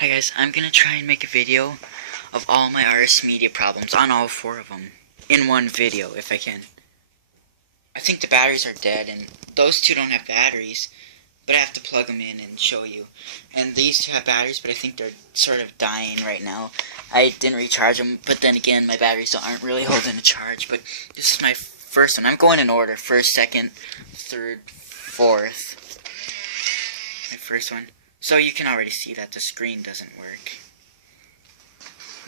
Hi guys, I'm gonna try and make a video of all my RS Media problems on all 4 of them in one video if I can. I think the batteries are dead and those 2 don't have batteries, but I have to plug them in and show you. And these 2 have batteries, but I think they're sort of dying right now. I didn't recharge them, but then again my batteries aren't really holding a charge. But this is my first one. I'm going in order: first, second, third, fourth. My first one. So you can already see that the screen doesn't work.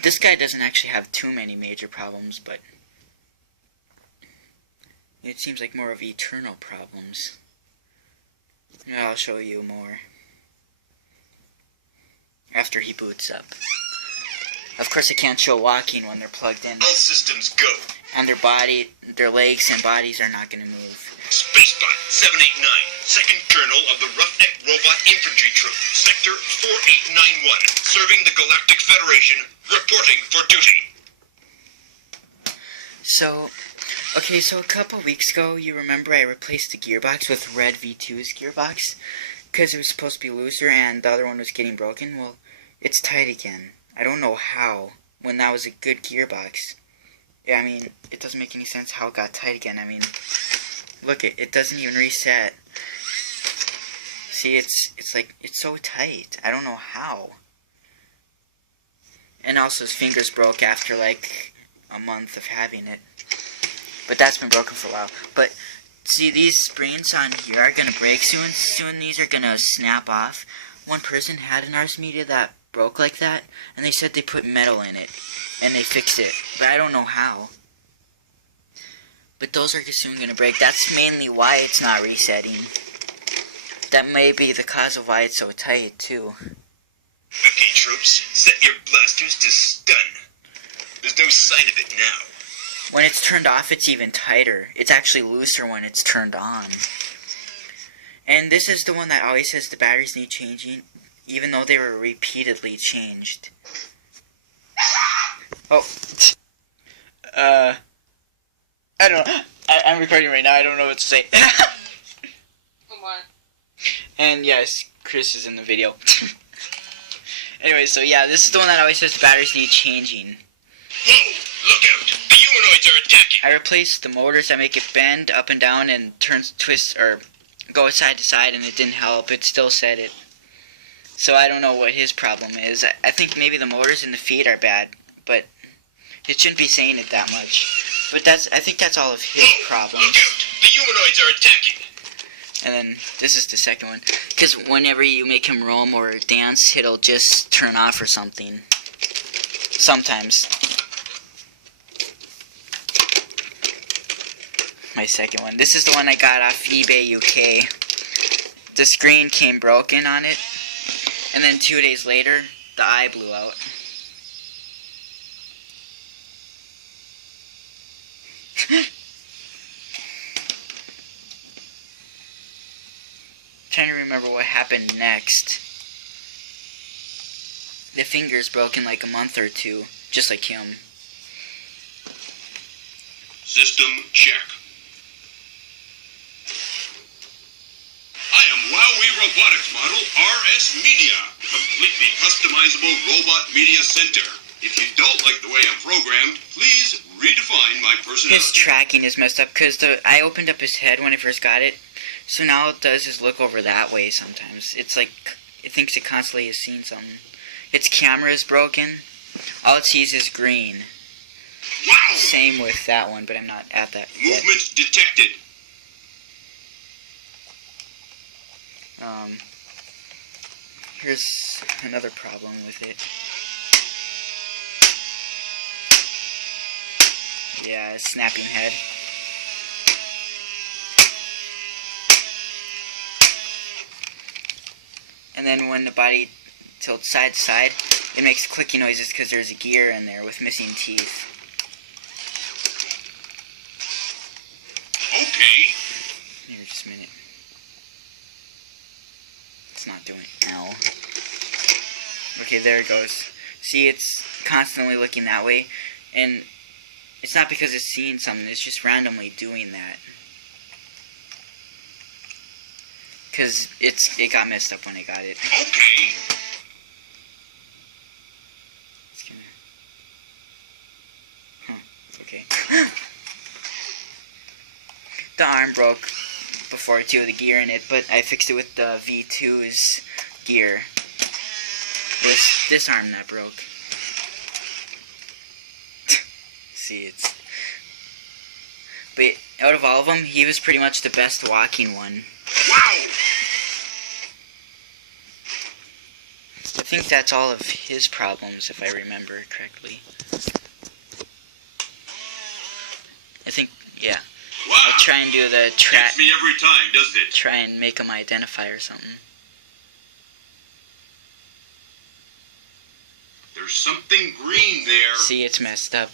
This guy doesn't actually have too many major problems, but it seems like more of eternal problems. I'll show you more after he boots up. Of course I can't show walking when they're plugged in. All systems go. And their legs and bodies are not going to move. Spacebot 789, second colonel of the Roughneck Robot Infantry Troop, Sector 4891, serving the Galactic Federation, reporting for duty. So a couple weeks ago, you remember I replaced the gearbox with Red V2's gearbox? Because it was supposed to be looser and the other one was getting broken. Well, it's tight again. I don't know how, when that was a good gearbox. I mean, it doesn't make any sense how it got tight again. I mean, look, it doesn't even reset. See, it's like, it's so tight. I don't know how. And also his fingers broke after like a month of having it. But that's been broken for a while. But see, these springs on here are gonna break soon. Soon these are gonna snap off. One person had an RS Media that broke like that, and they said they put metal in it and they fixed it, but I don't know how. But those are soon gonna break. That's mainly why it's not resetting. That may be the cause of why it's so tight too. Okay, troops, set your blasters to stun. There's no sign of it now. When it's turned off, it's even tighter. It's actually looser when it's turned on. And this is the one that always says the batteries need changing, even though they were repeatedly changed. Oh. I don't know. I'm recording right now. I don't know what to say. Come on. And yes, Chris is in the video. Anyway, so yeah, this is the one that always says the batteries need changing. Whoa! Look out! The humanoids are attacking! I replaced the motors that make it bend up and down and twist, or go side to side, and it didn't help. It still said it. So I don't know what his problem is. I think maybe the motors in the feet are bad, but it shouldn't be saying it that much. But I think that's all of his problems. Look out! The humanoids are attacking! And then this is the second one. Because whenever you make him roam or dance, it'll just turn off or something. Sometimes. My second one. This is the one I got off eBay UK. The screen came broken on it. And then 2 days later, the eye blew out. Trying to remember what happened next. The finger's broken like a month or 2, just like him. System check. I am Wowie Robotics Model RS Media, completely customizable robot media center. If you don't like the way I'm programmed, please redefine my personality. His tracking is messed up because I opened up his head when I first got it. So now all it does is look over that way sometimes. It's like it thinks it constantly has seen something. Its camera is broken. All it sees is green. Wow! Same with that one, but I'm not at that yet. Movement detected. Here's another problem with it. Yeah, snapping head. And then when the body tilts side to side, it makes clicking noises because there's a gear in there with missing teeth. Okay. Here, just a minute. It's not doing it. Ow. Okay, there it goes. See, it's constantly looking that way, and it's not because it's seeing something, it's just randomly doing that. because it got messed up when I got it. Okay. broke before too, the gear in it, but I fixed it with the V2's gear. This arm that broke. See, it's... But out of all of them, he was pretty much the best walking one. Wow! I think that's all of his problems, if I remember correctly. I think, yeah. Wow! I'll try and do the Gets me every time, doesn't it? try and make him identify or something. There's something green there. See, it's messed up.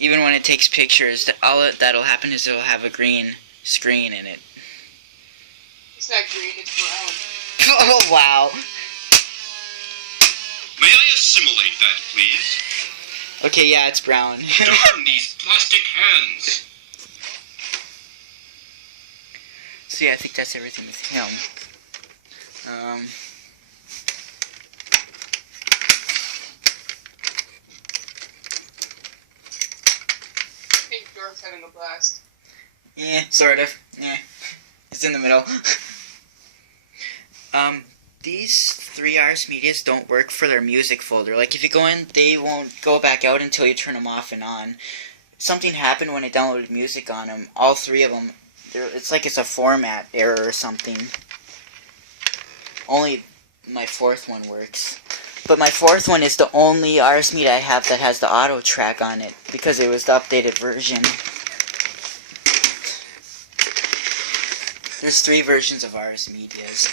Even when it takes pictures, all that'll happen is it'll have a green screen in it. It's not green, it's brown. Oh, wow. May I assimilate that, please? Okay, yeah, it's brown. Darn these plastic hands. So yeah, I think that's everything with him. I think Dorf's having a blast. Yeah, sort of. Yeah. It's in the middle. These 3Rs medias don't work for their music folder. Like, if you go in, they won't go back out until you turn them off and on. Something happened when I downloaded music on them. All three of them. It's like it's a format error or something. Only my fourth one works. But my fourth one is the only RS media I have that has the auto track on it, because it was the updated version. There's 3 versions of RS medias.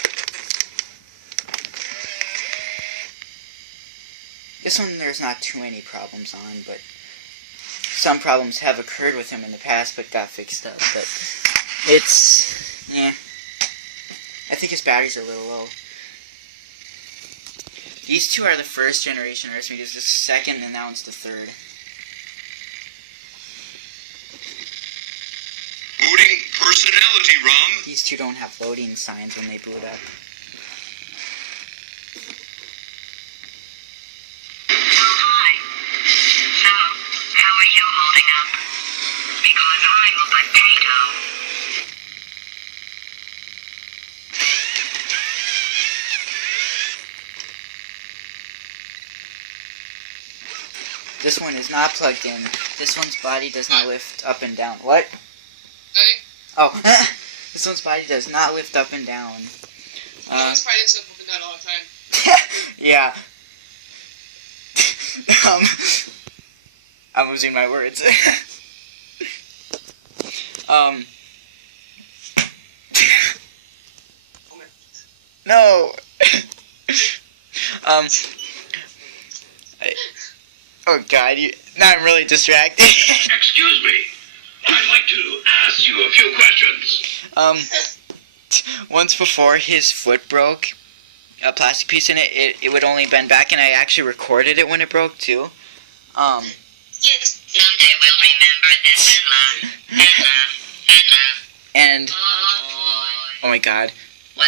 This one there's not too many problems on, but some problems have occurred with him in the past but got fixed up. But it's, yeah. I think his batteries are a little low. These two are the first generation RS medias, the second, and that one's the third. Booting personality ROM. These two don't have loading signs when they boot up. This one is not plugged in. This one's body does not lift up and down. What? Nothing? Oh, this one's body does not lift up and down. No, it's probably this up and down all the time. Yeah. I'm losing my words. No. Oh God, now I'm really distracted. Excuse me. I'd like to ask you a few questions. Once before his foot broke, a plastic piece in it, it would only bend back, and I actually recorded it when it broke too. Yes, someday we'll remember this and laugh. And oh my God, Well,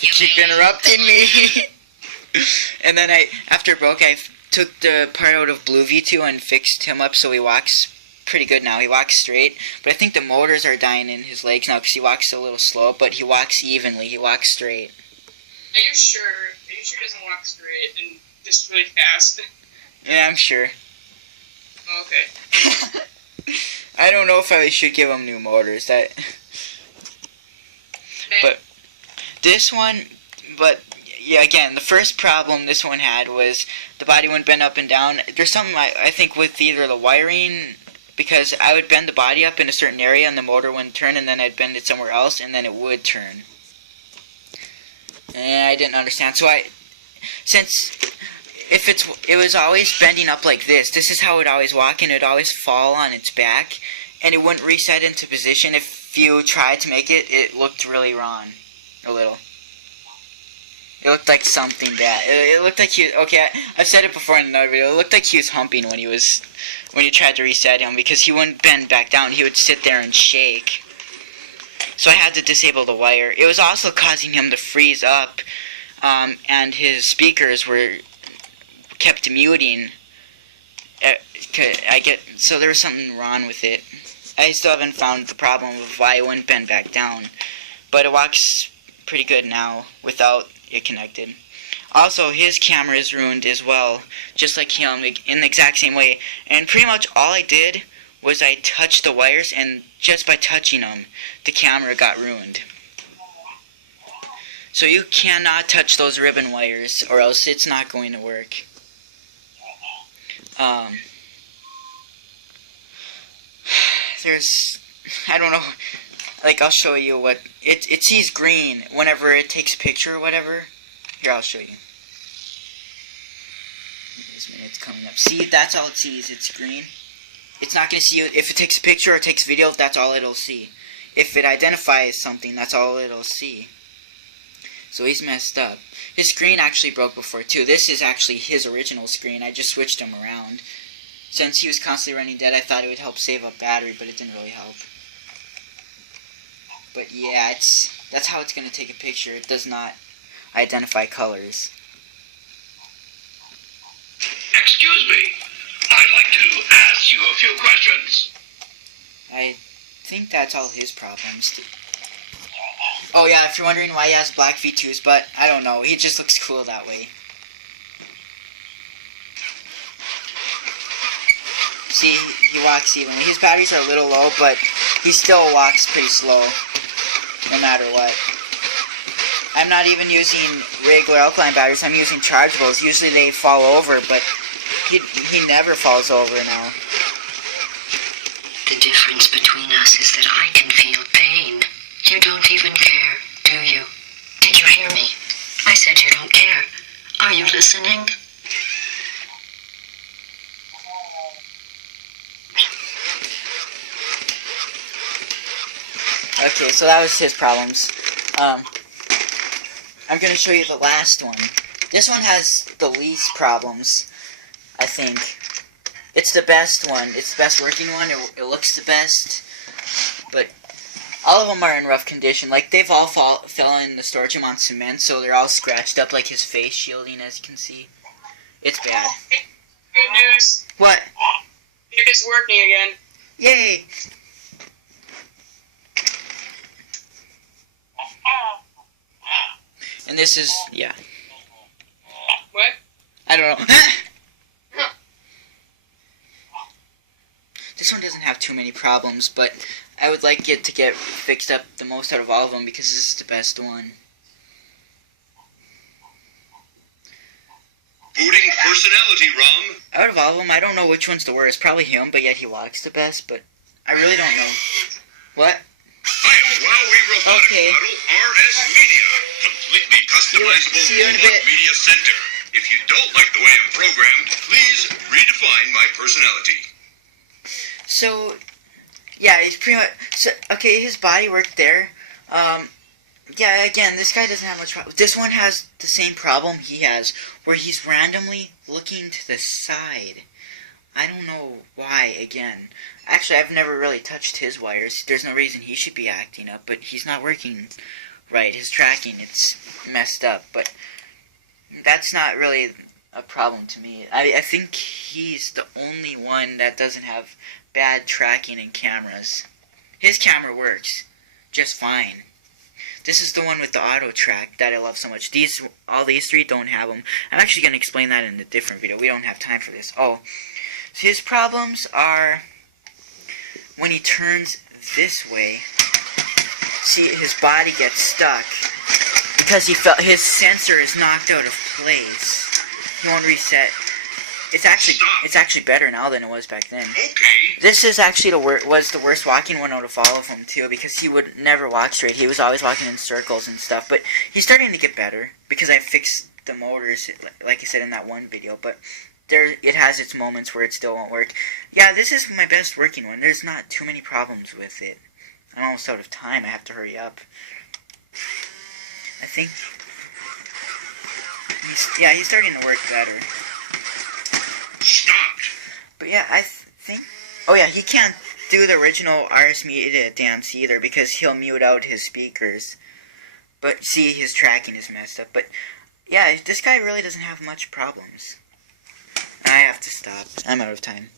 you keep interrupting me. And then after it broke, I took the part out of Blue V2 and fixed him up so he walks pretty good now. He walks straight, but I think the motors are dying in his legs now because he walks a little slow, but he walks evenly. He walks straight. Are you sure? Are you sure he doesn't walk straight and just really fast? Yeah, I'm sure. Oh, okay. I don't know if I should give him new motors. But this one, yeah, again, the first problem this one had was the body wouldn't bend up and down. There's something I think with either the wiring, because I would bend the body up in a certain area and the motor wouldn't turn, and then I'd bend it somewhere else and then it would turn. And I didn't understand. So since if it was always bending up like this is how it would always walk, and it would always fall on its back, and it wouldn't reset into position. If you tried to make it, it looked really wrong, a little. It looked like something bad. It looked like I've said it before in another video. It looked like he was humping when you tried to reset him, because he wouldn't bend back down. He would sit there and shake. So I had to disable the wire. It was also causing him to freeze up, and his speakers kept muting. So there was something wrong with it. I still haven't found the problem of why it wouldn't bend back down. But it walks pretty good now without it connected. Also, his camera is ruined as well, just like him, in the exact same way. And pretty much all I did was I touched the wires, and just by touching them, the camera got ruined. So you cannot touch those ribbon wires, or else it's not going to work. I don't know, like, I'll show you what, it sees green whenever it takes a picture or whatever. Here, I'll show you. This minute's coming up. See, that's all it sees, it's green. It's not going to see it, if it takes a picture or takes video, that's all it'll see. If it identifies something, that's all it'll see. So he's messed up. His screen actually broke before too. This is actually his original screen. I just switched him around. Since he was constantly running dead, I thought it would help save up battery, but it didn't really help. But yeah, that's how it's going to take a picture. It does not identify colors. Excuse me. I'd like to ask you a few questions. I think that's all his problems. Oh yeah, if you're wondering why he has black V2s, but I don't know. He just looks cool that way. See, he walks evenly. His batteries are a little low, but he still walks pretty slow, no matter what. I'm not even using regular alkaline batteries. I'm using chargeables. Usually they fall over, but he never falls over now. The difference between us is that I can feel pain. You don't even care, do you? Did you hear me? I said you don't care. Are you listening? Okay, so that was his problems. I'm going to show you the last one. This one has the least problems, I think. It's the best one. It's the best working one. It looks the best. But all of them are in rough condition. Like, they've all fell in the storage room on cement, so they're all scratched up like his face shielding, as you can see. It's bad. Good news. What? It is working again. Yay! And this is, yeah. What? I don't know. This one doesn't have too many problems, but I would like it to get fixed up the most out of all of them because this is the best one. Booting personality, Rom. Out of all of them, I don't know which one's the worst. Probably him, but yet he walks the best, but I really don't know. What? I am Wowie Robotic Okay. Model RS Media. Completely customizable See you in a robot bit. media center. If you don't like the way I'm programmed, please redefine my personality. So, yeah, he's pretty much, so, okay, his body worked there. Yeah, again, this guy doesn't have much problem. This one has the same problem he has, where he's randomly looking to the side. I don't know why, again. Actually, I've never really touched his wires. There's no reason he should be acting up, but he's not working right. His tracking, it's messed up, but that's not really a problem to me. I think he's the only one that doesn't have bad tracking in cameras. His camera works just fine. This is the one with the auto track that I love so much. All these three don't have them. I'm actually going to explain that in a different video. We don't have time for this. Oh, so his problems are when he turns this way. See, his body gets stuck because his sensor is knocked out of place. He won't reset. It's actually better now than it was back then. Okay. This is actually was the worst walking one out of all of them too, because he would never walk straight. He was always walking in circles and stuff. But he's starting to get better because I fixed the motors, like I said in that one video. But it has its moments where it still won't work. Yeah, this is my best working one. There's not too many problems with it. I'm almost out of time. I have to hurry up. I think he's starting to work better. Stopped. But yeah, I think... Oh yeah, he can't do the original RS Media dance either because he'll mute out his speakers. But see, his tracking is messed up. But yeah, this guy really doesn't have much problems. I have to stop. I'm out of time.